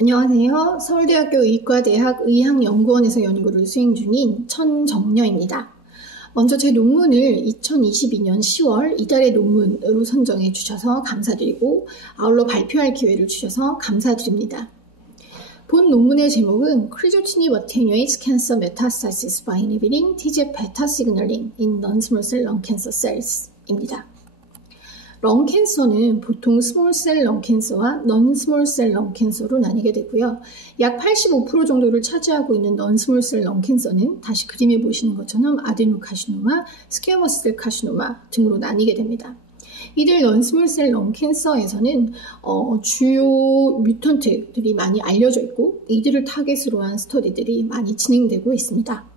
안녕하세요. 서울대학교 의과대학 의학연구원에서 연구를 수행 중인 천정녀입니다. 먼저 제 논문을 2022년 10월 이달의 논문으로 선정해 주셔서 감사드리고 아울러 발표할 기회를 주셔서 감사드립니다. 본 논문의 제목은 Crizotinib Attenuates Cancer Metastasis by Inhibiting TGF-beta Signaling in Non-Small Cell Lung Cancer Cells입니다. 렁캔서는 보통 스몰셀 렁캔서와 넌스몰셀 렁캔서로 나뉘게 되고요. 약 85% 정도를 차지하고 있는 넌스몰셀 렁캔서는 다시 그림에 보시는 것처럼 아데노카시노마, 스퀘어머스셀 카시노마 등으로 나뉘게 됩니다. 이들 넌스몰셀 렁캔서에서는 주요 뮤턴트들이 많이 알려져 있고 이들을 타겟으로 한 스터디들이 많이 진행되고 있습니다.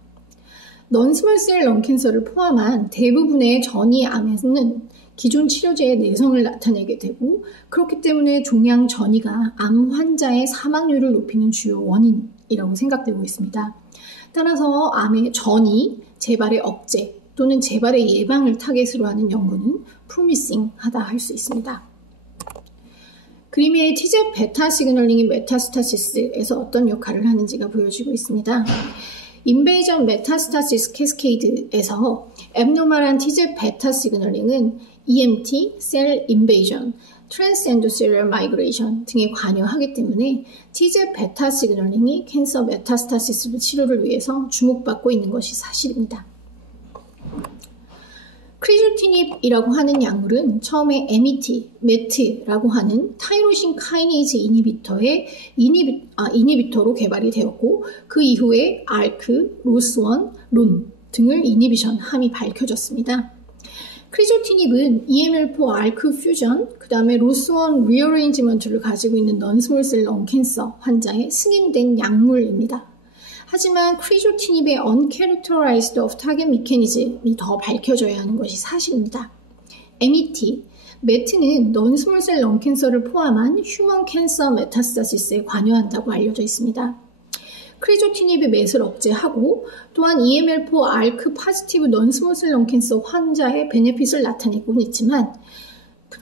넌스몰셀 렁캔서를 포함한 대부분의 전이암에서는 기존 치료제의 내성을 나타내게 되고 그렇기 때문에 종양 전이가 암 환자의 사망률을 높이는 주요 원인이라고 생각되고 있습니다. 따라서 암의 전이, 재발의 억제 또는 재발의 예방을 타겟으로 하는 연구는 프로미싱하다 할 수 있습니다. 그림의 TGF-beta 시그널링이 메타스타시스에서 어떤 역할을 하는지가 보여지고 있습니다. 인베이전 메타스타시스 캐스케이드에서 앱노멀한 TGF-beta 시그널링은 EMT, 셀 인베이전, 트랜스엔도셀룰러 마이그레이션 등에 관여하기 때문에 TGF-beta 시그널링이 캔서 메타스타시스 치료를 위해서 주목받고 있는 것이 사실입니다. 크리조티닙이라고 하는 약물은 처음에 MET, MET라고 하는 타이로신 카이네이즈 이니비터로 개발이 되었고 그 이후에 ARC, ROS1, RON 등을 이니비션함이 밝혀졌습니다. 크리조티닙은 EML4 ARC 퓨전, 그 다음에 ROS1 리어레인지먼트를 가지고 있는 넌스몰셀 렁캔서 환자의 승인된 약물입니다. 하지만 크리조티닙의 uncharacterized off target mechanism이 더 밝혀져야 하는 것이 사실입니다. MET, MET는 넌스몰셀 렁캔서를 포함한 휴먼 캔서 메타스타시스에 관여한다고 알려져 있습니다. 크리조티닙이 맷을 억제하고 또한 EML4 ARC 파지티브 넌스몰셀 렁캔서 환자의 베네핏을 나타내고는 있지만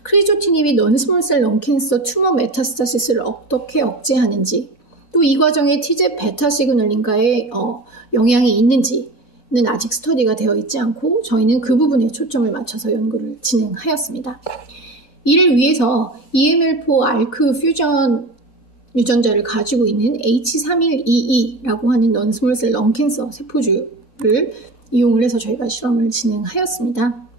크리조티닙이 넌스몰셀 렁캔서 튜머 메타스타시스를 어떻게 억제하는지 또 이 과정에 TGF-beta 시그널링과의 영향이 있는지는 아직 스터디가 되어 있지 않고 저희는 그 부분에 초점을 맞춰서 연구를 진행하였습니다. 이를 위해서 EML4 ARC 퓨전 유전자를 가지고 있는 H3122라고 하는 넌스몰셀 렁캔서 세포주를 이용을 해서 저희가 실험을 진행하였습니다.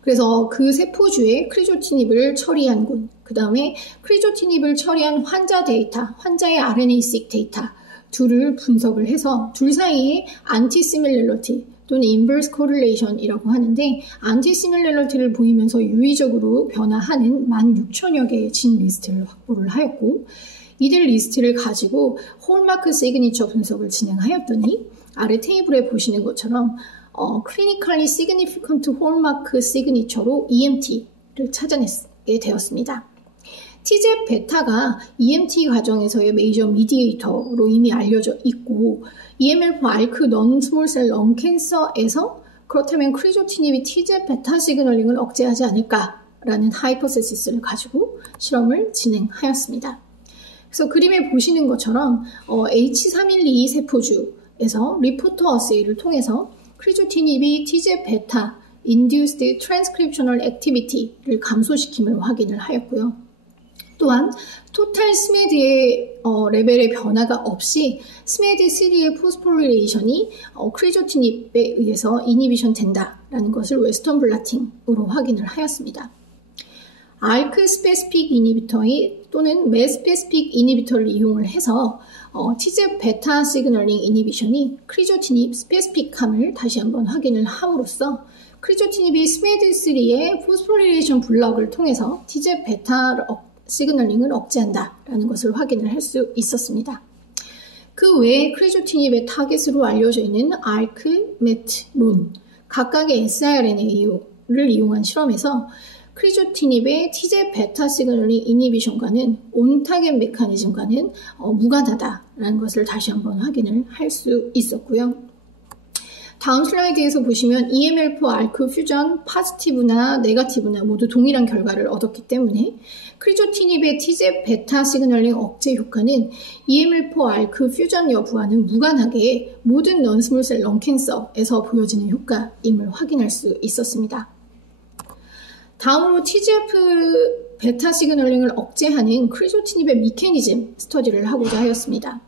그래서 그 세포주에 크리조티닙을 처리한 군, 그 다음에 크리조티닙을 처리한 환자 데이터, 환자의 RNA-seq 데이터 둘을 분석을 해서 둘 사이에 안티시밀러리티 또는 인버스 코릴레이션이라고 하는데 안티시밀러리티를 보이면서 유의적으로 변화하는 16,000여 개의 진 리스트를 확보를 하였고 이들 리스트를 가지고 홀마크 시그니처 분석을 진행하였더니 아래 테이블에 보시는 것처럼 clinically significant hallmark signature로 EMT를 찾아내게 되었습니다. TGF-beta가 EMT 과정에서의 메이저 미디에이터로 이미 알려져 있고 EML4 ARC non-small-cell lung cancer에서 그렇다면 크리조티닙이 TGF-beta 시그널링을 억제하지 않을까라는 하이포테시스를 가지고 실험을 진행하였습니다. 그래서 그림에 보시는 것처럼 H3122 세포주에서 리포터 어세이를 통해서 크리조티닙이 TGF-beta induced transcriptional activity를 감소시킴을 확인을 하였고요. 또한 토탈 스메드의 레벨의 변화가 없이 스메드3의 포스포리레이션이 크리조티닙에 의해서 이니비션 된다라는 것을 웨스턴 블라팅으로 확인을 하였습니다. ARC 스페시픽 이니비터의 또는 MET 스페시픽 이니비터를 이용을 해서 TGF-beta 시그널링 이니비션이 크리조티닙 스페시픽함을 다시 한번 확인을 함으로써 크리조티닙이 스메드3의 포스포리레이션 블럭을 통해서 TGF-beta 시그널링을 억제한다라는 것을 확인을 할 수 있었습니다. 그 외에 크리조티닙의 타겟으로 알려져 있는 ARC, MET, RON 각각의 siRNA를 이용한 실험에서 크리조티닙의 TGF 베타 시그널링 이니비션과는 온 타겟 메커니즘과는 무관하다라는 것을 다시 한번 확인을 할 수 있었고요. 다음 슬라이드에서 보시면 EML4 알크 퓨전 포지티브나 네거티브나 모두 동일한 결과를 얻었기 때문에 크리조티닙의 TGF 베타 시그널링 억제 효과는 EML4 알크 퓨전 여부와는 무관하게 모든 non-small-cell lung cancer에서 보여지는 효과임을 확인할 수 있었습니다. 다음으로 TGF 베타 시그널링을 억제하는 크리조티닙의 미케니즘 스터디를 하고자 하였습니다.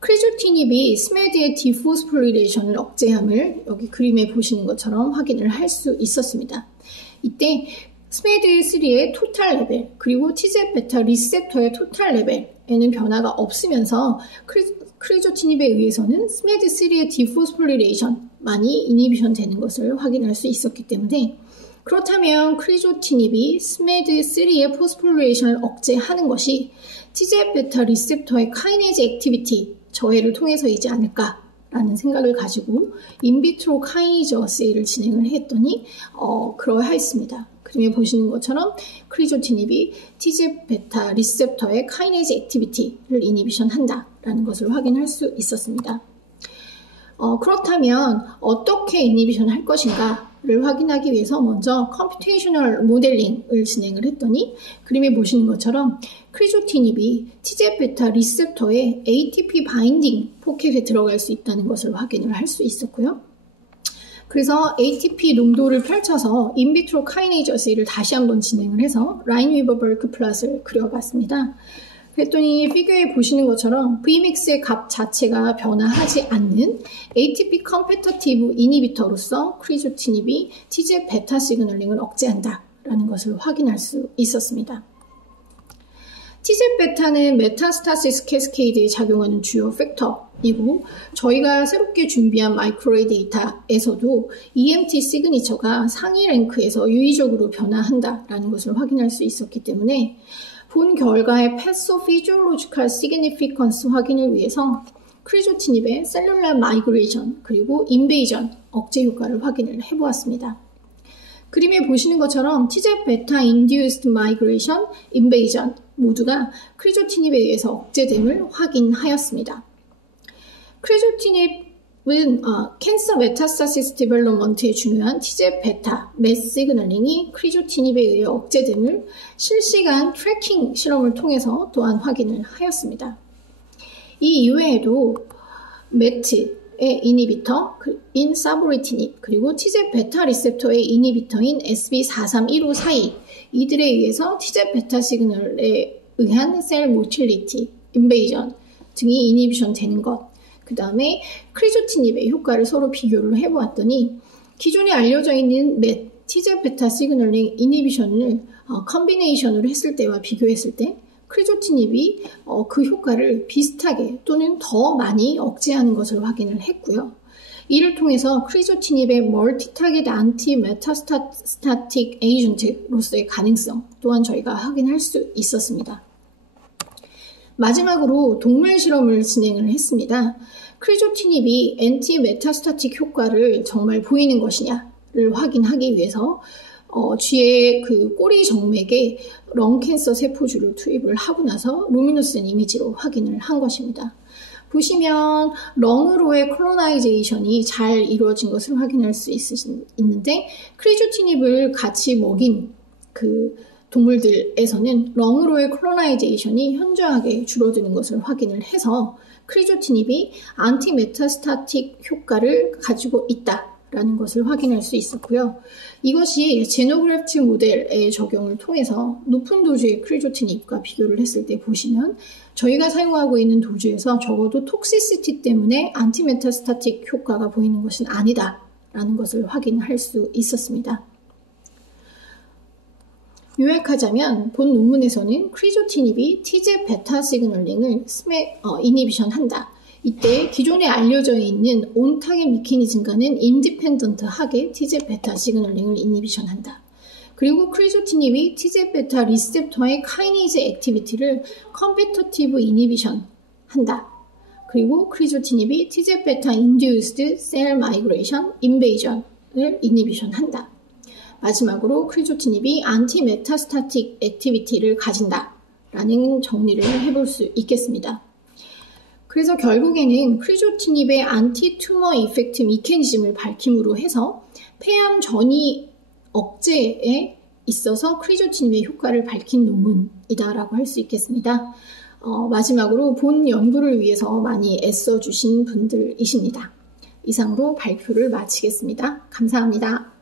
크리조티닙이 스메드의 디포스포리레이션을 억제함을 여기 그림에 보시는 것처럼 확인을 할 수 있었습니다. 이때 스메드3의 토탈 레벨 그리고 TGF 베타 리셉터의 토탈 레벨에는 변화가 없으면서 크리조티닙에 의해서는 스메드3의 디포스포리레이션만이 이니비션 되는 것을 확인할 수 있었기 때문에 그렇다면 크리조티닙이 스메드3의 포스포리레이션을 억제하는 것이 TGF 베타 리셉터의 카이네이즈 액티비티 저해를 통해서이지 않을까라는 생각을 가지고 인비트로 카이네이즈 어세이를 진행을 했더니 그러하였습니다. 그림에 보시는 것처럼 크리조티닙이 TGF 베타 리셉터의 카이네이즈 액티비티를 이니비션 한다라는 것을 확인할 수 있었습니다. 그렇다면 어떻게 이니비션 할 것인가를 확인하기 위해서 먼저 컴퓨테이셔널 모델링을 진행을 했더니 그림에 보시는 것처럼 크리조티닙이 TGF 베타 리셉터의 ATP 바인딩 포켓에 들어갈 수 있다는 것을 확인을 할 수 있었고요. 그래서 ATP 농도를 펼쳐서 인비트로 카이네이즈 어세이를 다시 한번 진행을 해서 라인위버-버크 플롯을 그려봤습니다. 그랬더니 피규어에 보시는 것처럼 Vmax의 값 자체가 변화하지 않는 ATP 컴페터티브 이니비터로서 크리조티닙이 TGF 베타 시그널링을 억제한다라는 것을 확인할 수 있었습니다. TGF 베타는 메타스타시스 캐스케이드에 작용하는 주요 팩터이고 저희가 새롭게 준비한 마이크로레이 데이터에서도 EMT 시그니처가 상위 랭크에서 유의적으로 변화한다라는 것을 확인할 수 있었기 때문에 본 결과의 패소피지올로지컬 시그니피컨스 확인을 위해서 크리조티닙의 셀룰라 마이그레이션 그리고 인베이전 억제 효과를 확인을 해보았습니다. 그림에 보시는 것처럼 TGF 베타 인듀스드 마이그레이션, 인베이전 모두가 크리조티닙에 의해서 억제됨을 확인하였습니다. 크리조티닙은 캔서 메타스타시스 디벨롭먼트에 중요한 TGF 베타 매스 시그널링이 크리조티닙에 의해 억제됨을 실시간 트래킹 실험을 통해서 또한 확인을 하였습니다. 이 이외에도 MET의 이니비터인 사보리티닙 그리고 TGF 베타 리셉터의 이니비터인 SB43154 이들에 의해서 TGF 베타 시그널에 의한 셀 모틸리티, 인베이전 등이 이니비션 되는 것 그 다음에 크리조티닙의 효과를 서로 비교를 해보았더니 기존에 알려져 있는 TGF 베타 시그널링 이니비션을 컨비네이션으로 했을 때와 비교했을 때 크리조티닙이 그 효과를 비슷하게 또는 더 많이 억제하는 것을 확인을 했고요. 이를 통해서 크리조티닙의 멀티 타겟 안티 메타스타틱 에이전트로서의 가능성 또한 저희가 확인할 수 있었습니다. 마지막으로 동물 실험을 진행을 했습니다. 크리조티닙이 엔티 메타스타틱 효과를 정말 보이는 것이냐를 확인하기 위해서 쥐의 그 꼬리 정맥에 렁캔서 세포주를 투입을 하고 나서 루미노슨 이미지로 확인을 한 것입니다. 보시면 렁으로의 콜로나이제이션이 잘 이루어진 것을 확인할 수 있는데 크리조티닙을 같이 먹인 그 동물들에서는 렁으로의 콜로나이제이션이 현저하게 줄어드는 것을 확인을 해서 크리조티닙이 안티메타스타틱 효과를 가지고 있다라는 것을 확인할 수 있었고요. 이것이 제노그래프트 모델의 적용을 통해서 높은 도주의 크리조티닙과 비교를 했을 때 보시면 저희가 사용하고 있는 도주에서 적어도 톡시시티 때문에 안티메타스타틱 효과가 보이는 것은 아니다라는 것을 확인할 수 있었습니다. 요약하자면 본 논문에서는 크리조티닙이 TGF 베타 시그널링을 이니비션 한다. 이때 기존에 알려져 있는 온 타겟 미케니즘과는 인디펜던트하게 TGF 베타 시그널링을 이니비션 한다. 그리고 크리조티닙이 TGF 베타 리셉터의 카이네이즈 액티비티를 컴페터티브 이니비션 한다. 그리고 크리조티닙이 TGF 베타 인듀스드 셀 마이그레이션 인베이전을 이니비션 한다. 마지막으로 크리조티닙이 안티메타스타틱 액티비티를 가진다라는 정리를 해볼 수 있겠습니다. 그래서 결국에는 크리조티닙의 안티투머 이펙트 미케니즘을 밝힘으로 해서 폐암 전이 억제에 있어서 크리조티닙의 효과를 밝힌 논문이다라고 할 수 있겠습니다. 마지막으로 본 연구를 위해서 많이 애써주신 분들이십니다. 이상으로 발표를 마치겠습니다. 감사합니다.